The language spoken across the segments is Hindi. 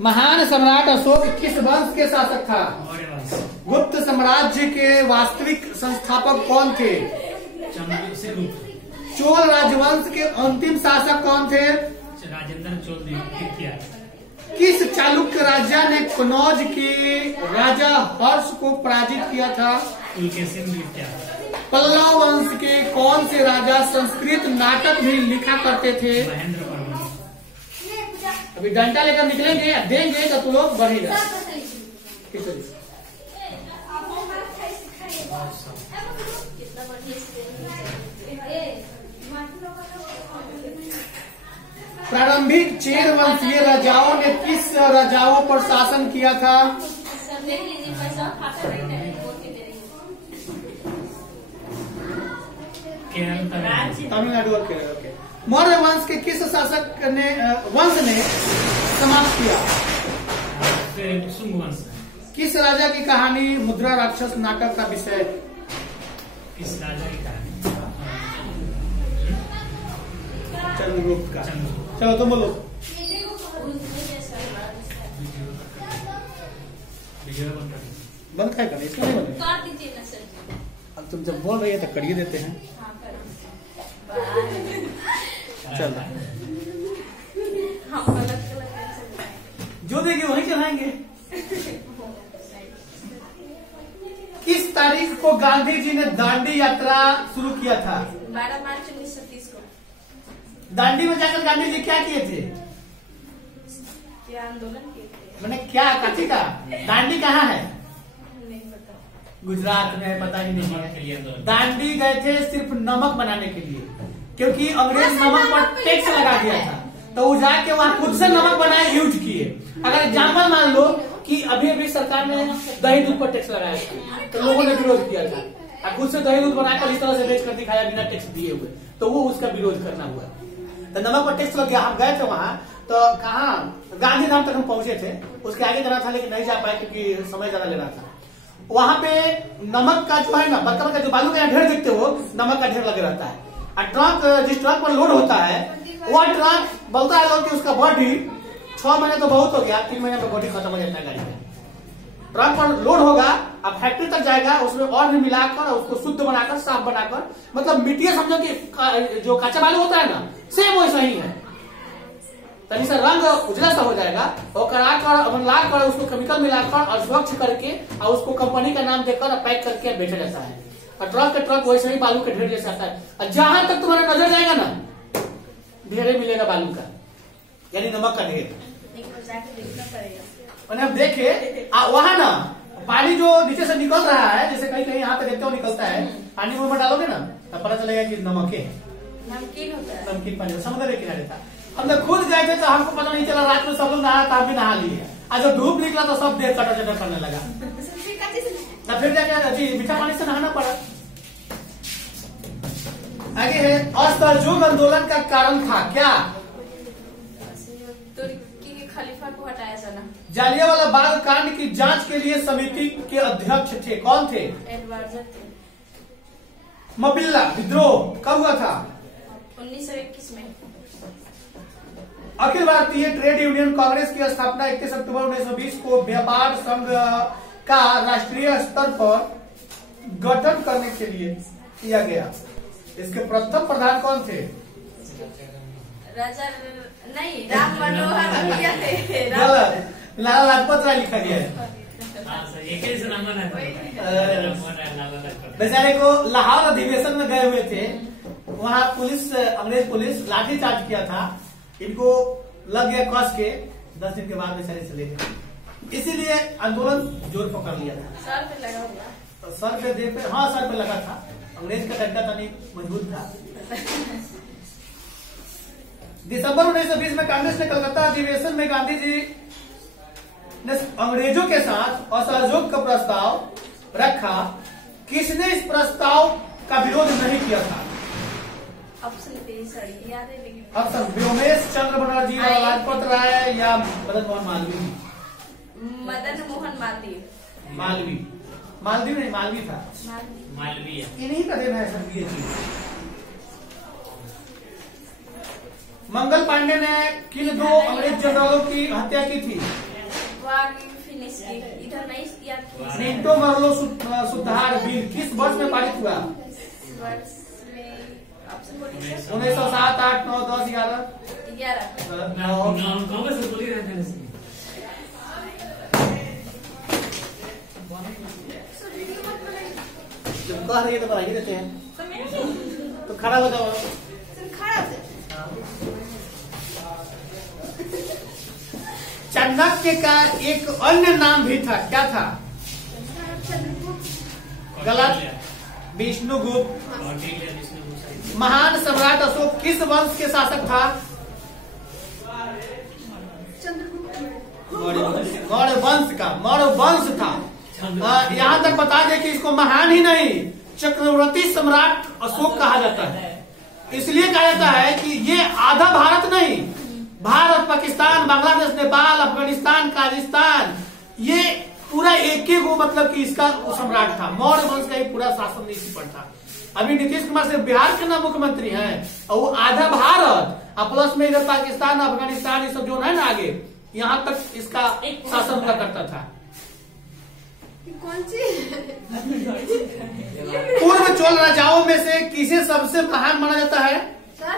महान सम्राट अशोक किस वंश के शासक था? मौर्य वंश। गुप्त साम्राज्य के वास्तविक संस्थापक कौन थे? चंद्रगुप्त। चोल राजवंश के अंतिम शासक कौन थे? राजेंद्र चोल द्वितीय। किस चालुक्य राजा ने कनौज के राजा हर्ष को पराजित किया था? पुलकेशिन द्वितीय। पल्लव वंश के कौन से राजा संस्कृत नाटक भी लिखा करते थे? महेंद्र वर्मन। अभी डंडा लेकर निकलेंगे, देंगे तो तुम लोग बढ़ेगा। प्रारंभिक चेर वंशीय राजाओं ने किस राजाओं पर शासन किया था? तमिलनाडु और केरल। ओके। मौर्य वंश के किस शासक ने वंश ने समाप्त किया? शुंग वंश। किस राजा की कहानी मुद्रा राक्षस नाटक का विषय? किस राजा की कहानी? चंद्रगुप्त का। चलो तुम बोलो। बंद क्या करें, इसको नहीं बंद। अब तुम जब बोल रही है तो करिए देते हैं। चल जो देगी वही चलाएंगे। किस तारीख को गांधी जी ने दांडी यात्रा शुरू किया था? 12 मार्च 1930 को। दांडी में जाकर गांधी जी क्या किए थे? क्या आंदोलन किए थे? मैंने क्या कथी का? दांडी कहाँ है? नहीं पता। गुजरात में, पता ही नहीं है। दांडी गए थे सिर्फ नमक बनाने के लिए, क्योंकि अंग्रेज नमक पर टैक्स लगा दिया था, तो वो जाके वहाँ खुद से नमक बनाए यूज किए। अगर एग्जाम्पल मान लो कि अभी अभी सरकार ने दही दूध पर टैक्स लगाया था, तो लोगों ने विरोध किया था। खुद से दही दूध बनाकर इस तरह से बेच कर दिखाया बिना टैक्स दिए हुए, तो वो उसका विरोध करना हुआ। तो नमक पर टैक्स लग गया। हम गए थे वहाँ, तो कहाँ गांधीधाम तक हम पहुंचे थे। उसके आगे जाना था लेकिन नहीं जा पाए क्योंकि समय ज्यादा ले रहा था। वहाँ पे नमक का जो है ना, बर्तन का जो बालू का ढेर देखते हो, नमक का ढेर लगे रहता है। और ट्रक, जिस ट्रक पर लोड होता है, वह ट्रक बोलता है लोग कि उसका बॉडी 6 महीने तो बहुत हो गया, 3 महीने में बॉडी खत्म हो जाता है गाड़ी में। ट्रक पर लोड होगा, अब फैक्ट्री तक जाएगा, उसमें और भी मिलाकर उसको शुद्ध बनाकर, साफ बनाकर, मतलब मिट्टी समझो कि जो कच्चा बालू होता है ना, सेम वैसा ही है। तभी से रंग उजला सा हो जाएगा, और कराकर लाकर उसको केमिकल मिलाकर और स्वच्छ करके और उसको कंपनी का नाम देकर पैक करके बेचा जाता है। और ट्रक के ट्रक वैसे ही बालू के ढेर जैसा आता है। और जहां तक तुम्हारा नजर जाएगा ना, ढेरे मिलेगा बालू का, यानी नमक का ढेर। मैंने अब देखे वहां ना पानी जो नीचे से निकल रहा है, जैसे कहीं कहीं यहाँ पे देखते हो निकलता है, पानी मुंह में डालोगे ना तब पता चलेगा कि नमक है, नमकीन होता है। नमकीन पानी। समुद्र के किनारे था, हम लोग खुद गए थे तो हमको पता नहीं चला। रात में सब लोग नहा, तब भी नहा लिए। आज जब धूप निकला तो सब देर कटर चटर करने लगा, तो फिर जाके मीठा पानी से नहाना पड़ा। आगे है, असहयोग आंदोलन का कारण था क्या? तुर्की के खलीफा को हटाया जाना। जालियांवाला बाग कांड की जांच के लिए समिति के अध्यक्ष थे, कौन थे? एडवर्ड थे। मबिल्ला विद्रोह कब हुआ था? 1921 में। अखिल भारतीय ट्रेड यूनियन कांग्रेस की स्थापना 31 अक्टूबर 1920 को व्यापार संघ का राष्ट्रीय स्तर पर गठन करने के लिए किया गया। इसके प्रथम प्रधान कौन थे? राजा नहीं, राम मनोहर लोहिया थे। गलत, लाला लाजपत राय लिखा गया है। बेचारे को लाहौर अधिवेशन में गए हुए थे, वहाँ पुलिस, अंग्रेज पुलिस लाठीचार्ज किया था, इनको लग गया कस के, 10 दिन के बाद बेचारे चले गए। इसीलिए आंदोलन जोर पकड़ लिया था। सर पे लगा हुआ। सर पे दे पे, हाँ सर पे लगा था। अंग्रेज का डंडा तनी मजबूत था। दिसंबर 1920 में कांग्रेस ने कलकत्ता अधिवेशन में गांधी जी ने अंग्रेजों के साथ असहयोग का प्रस्ताव रखा। किसने इस प्रस्ताव का विरोध नहीं किया था? ऑप्शन याद है लेकिन ऑप्शन व्योमेश चंद्र बनर्जी, लाला लाजपत राय या मदन मोहन मालवीय? मदन मोहन मालवीय। मालवीय, मालवीय नहीं, मालवीय था। मालवीय इन्हीं का देना है सर ये चीज। मंगल पांडे ने किन 2 अंग्रेज जनरलों की हत्या की थी? फिनिश की इधर नहीं याद किया। मिंटो मरलो सुधार बिल किस वर्ष में पारित हुआ? वर्ष में ऑप्शन बोलिए सर। 1907, 8, 9, 10, 11। 11। जब कह रही है तो बता ही देते हैं। तो खड़ा हो जाओ। चाणक्य का एक अन्य नाम भी था, क्या था? गलत। विष्णुगुप्त। महान सम्राट अशोक किस वंश के शासक था? मौर्य वंश का, मौर्य वंश था। यहाँ तक बता दें कि इसको महान ही नहीं, चक्रवर्ती सम्राट अशोक कहा जाता है। इसलिए कहा जाता है कि ये आधा भारत नहीं, भारत, पाकिस्तान, बांग्लादेश, नेपाल, अफगानिस्तान, काजिस्तान, ये पूरा एक एक वो मतलब कि इसका सम्राट था। मौर्य वंश का ये पूरा शासन इसी पर था। अभी नीतीश कुमार सिर्फ बिहार के ना मुख्यमंत्री हैं और वो आधा भारत और प्लस में इधर पाकिस्तान, अफगानिस्तान, ये सब जो है ना आगे, यहाँ तक इसका शासन हुआ करता था। कौन सी? पूर्व चोल राजाओं में से किसे सबसे महान माना जाता है? सर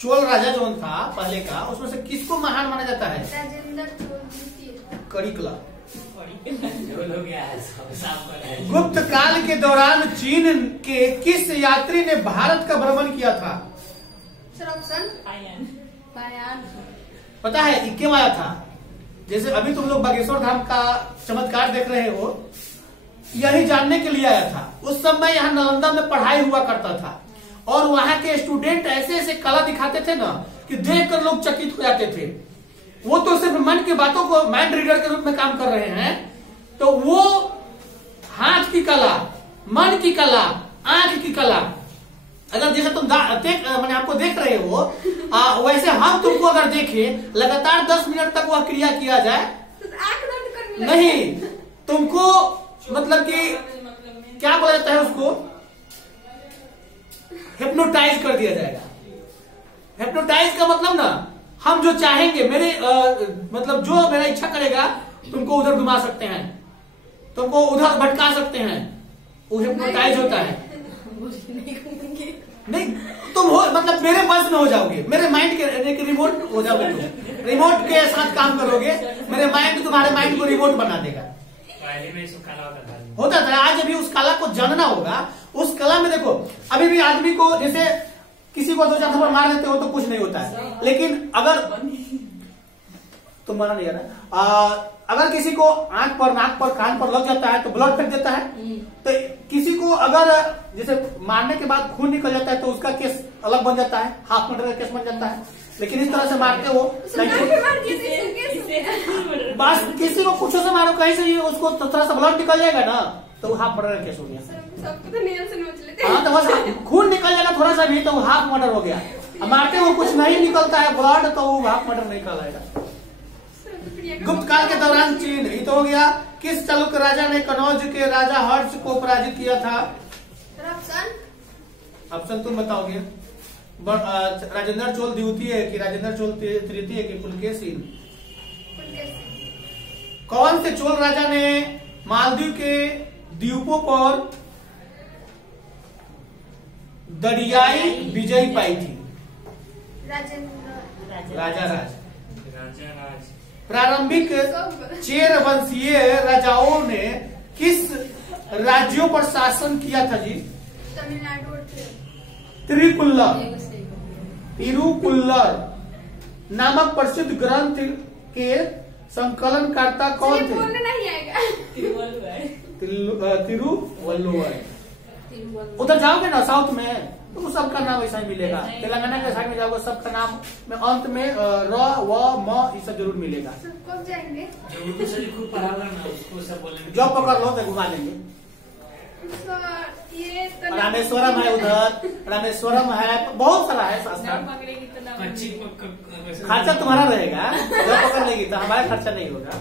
चोल राजा जो था पहले का, उसमें से किसको महान माना जाता है? राजेंद्र चोल द्वितीय। करिकला। गुप्त काल के दौरान चीन के किस यात्री ने भारत का भ्रमण किया था? सर ऑप्शन बायान। पता है ये क्यों आया था? जैसे अभी तुम लोग बागेश्वर धाम का चमत्कार देख रहे हो, यही जानने के लिए आया था। उस समय यहाँ नालंदा में पढ़ाई हुआ करता था और वहाँ के स्टूडेंट ऐसे ऐसे कला दिखाते थे ना कि देखकर लोग चकित हो जाते थे। वो तो सिर्फ मन की बातों को माइंड रीडर के रूप में काम कर रहे हैं, तो वो हाथ की कला, मन की कला, आंख की कला, अगर जैसे तुम मैंने आपको देख रहे हो वैसे हम तुमको अगर देखें लगातार 10 मिनट तक वह क्रिया किया जाए नहीं, तुमको मतलब कि क्या बोला जाता है उसको, हिप्नोटाइज कर दिया जाएगा। हिप्नोटाइज का मतलब ना, हम जो चाहेंगे मेरे मतलब जो मेरा इच्छा करेगा तुमको उधर घुमा सकते हैं, तुमको उधर भटका सकते हैं, वो हिप्नोटाइज होता है। नहीं तुम हो मतलब मेरे बस में हो जाओगे, मेरे माइंड के रिमोट हो जाओगे, तुम रिमोट के साथ काम करोगे, मेरे माइंड तुम्हारे माइंड को रिमोट बना देगा। पहले में इसको कला होता था। आज अभी उस कला को जानना होगा। उस कला में देखो अभी भी आदमी को जैसे किसी को 2-4 थप्पड़ मार देते हो तो कुछ नहीं होता है, लेकिन अगर तुम माना नहीं यार, अगर किसी को आंख पर, नाक पर, कान पर लग जाता है तो ब्लड फेंक देता है। तो किसी को अगर जैसे मारने के बाद खून निकल जाता है तो उसका केस अलग बन जाता है, हाफ मर्डर का केस बन जाता है। लेकिन इस तरह से मारते हो बस किसी को कुछ से मारो कहीं से उसको थोड़ा सा ब्लड निकल जाएगा ना तो वो हाफ मर्डर का केस हो गया। हाँ तो बस खून निकल जाएगा थोड़ा सा भी तो वो हाफ मर्डर हो गया। मारते हो कुछ नहीं निकलता है ब्लड तो वो हाफ मर्डर नहीं कहलाएगा। गुप्त काल के दौरान चीन ये तो हो गया। किस चालुक्य राजा ने कनौज के राजा हर्ष को पराजित किया था? ऑप्शन तुम बताओगे। राजेंद्र चोल द्वितीय कि राजेंद्र चोल तृतीय कि पुलकेशिन? कौन से चोल राजा ने मालदीव के द्वीपों पर दरियाई विजय पाई थी? राजा राज। प्रारंभिक चेर वंशीय राजाओं ने किस राज्यों पर शासन किया था जी? तमिलनाडु। तिरुकुल्लर नामक प्रसिद्ध ग्रंथ के संकलनकर्ता कौन थे? नहीं आएगा। तिरुवल्लुवर। उधर जाओगे ना साउथ में तो सबका नाम ऐसा ही मिलेगा। तेलंगाना के साइड में जाओगे सबका नाम में अंत में र व म ये सब जरूर मिलेगा। कब जाएंगे? खूब पढ़ा ना उसको सब बोलेंगे। जॉब पकड़ लो तो घुमा देंगे। ये तो रामेश्वरम है, उधर रामेश्वरम है, बहुत सारा है संस्थान। खर्चा तुम्हारा रहेगा, जॉब पकड़ लेगी तो हमारा खर्चा नहीं होगा।